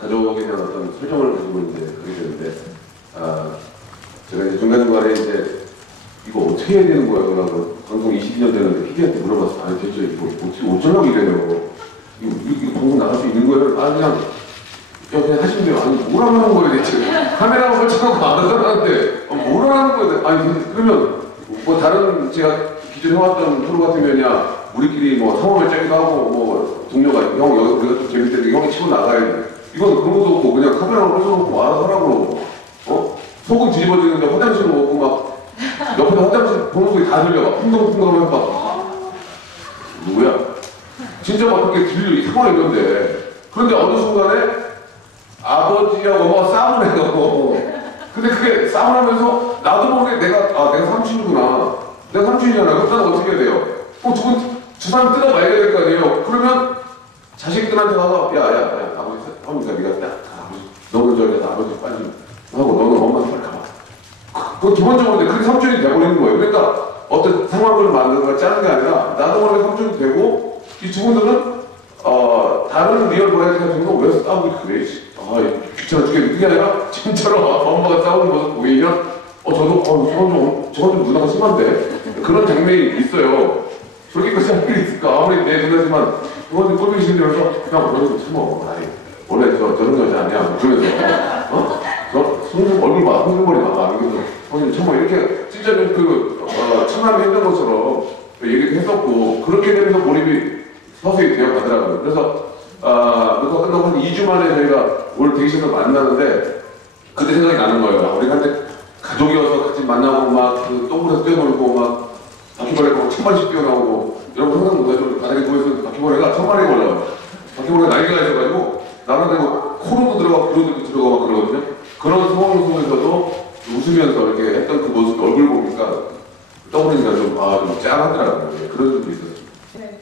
가 족에 대한 어떤 설정을 가지고 이제 그렇게 되는데 아 제가 이제 중간중간에 이제 이거 어떻게 해야 되는 거야? 그러고 방송 22년 되는데 PD한테 물어봤어. 아니 대체 이거 어떻게 어쩌라고 이래요? 이거, 이거, 방송 나갈 수 있는 거예요? 아 그냥 야 그냥 하시면 돼요. 아니 뭐라고 하는 거예요 대체? 카메라가 설정하고 안 하는데 어, 뭐라고 하는 거예요? 아니 그러면 뭐 다른 제가 기존에 해왔던 프로 같으면 야 우리끼리 뭐 상황을 짜기도 하고 뭐 동료가 형 여기 우리가 좀 재밌는데 형이 치고 나가야 돼. 이건 그런 것도 없고 그냥 카메라를 꽂아놓고 알아서 하라고 어? 속은 뒤집어지는데 화장실 오고 막 옆에 화장실 보는 소리 다 들려. 풍덩풍덩 해봐. 누구야? 진짜 막 그렇게 들려. 이 상황이 있는데. 그런데 어느 순간에 아버지하고 엄마가 싸움을 해가고. 근데 그게 싸움을 하면서 나도 모르게 내가, 아, 내가 삼촌이구나. 내가 삼촌이잖아. 그럼 나는 어떻게 해야 돼요? 어, 두 분, 두 사람 뜯어봐야 될 거 아니에요? 그러면 자식들한테 가서, 야, 야, 야, 아버지, 하니까 네가 야, 아버지, 너는 저기 아버지 빨리 하고 너는 엄마 빨리 가봐. 그 기본적으로 이제 그게 삼촌이 돼버리는 거예요. 그러니까 어떤 상황을 걸 짜는 게 아니라 나도 모르게 삼촌이 되고 이 두 분들은 어 다른 리얼 버라이티 같은 거왜 싸우고 그래? 씨. 아 귀찮아 죽겠네. 그게 아니라 진짜로 엄마가 싸우는 모습 보이면 어 저도 어 저건 좀 저건 좀 누나가 심한데 그런 장면이 있어요. 저렇게까지 할 일이 있을까? 아무리 내 누나지만 그건 꼴보기 그래서 그냥 너는 좀 참어. 아이 원래 저 저런 여자 아니야. 그러면서 어? 너 손, 얼굴 봐, 손머리 봐. 이거 형님 참뭐 이렇게 진짜 그 어, 천남이 했던 것처럼 얘기도 했었고 그렇게 되면서 몰입이 서서히 되어 가더라고요. 그래서 아 그거 끝나고 한 2주 만에 저희가 올 대기실에서 만나는데 그때 생각이 나는 거예요. 아, 우리가 한때 가족이어서 같이 만나고 막 그 똥물에서 뛰어놀고 막 바퀴벌레가 천만씩 뛰어나오고 여러분 상상 못하죠? 바닥에 누워있으 바퀴벌레가 천마리가 올라와요. 바퀴벌레가 날개가 있어가지고 날아다니고 코로도 들어가고 귀로도 들어가고 그러거든요. 그런 상황 속에서도 웃으면서 이렇게 했던 그 모습 얼굴 보니까 떠오르니까 좀, 아, 좀 짠하더라고요. 네, 그런 점도 있었죠. 네.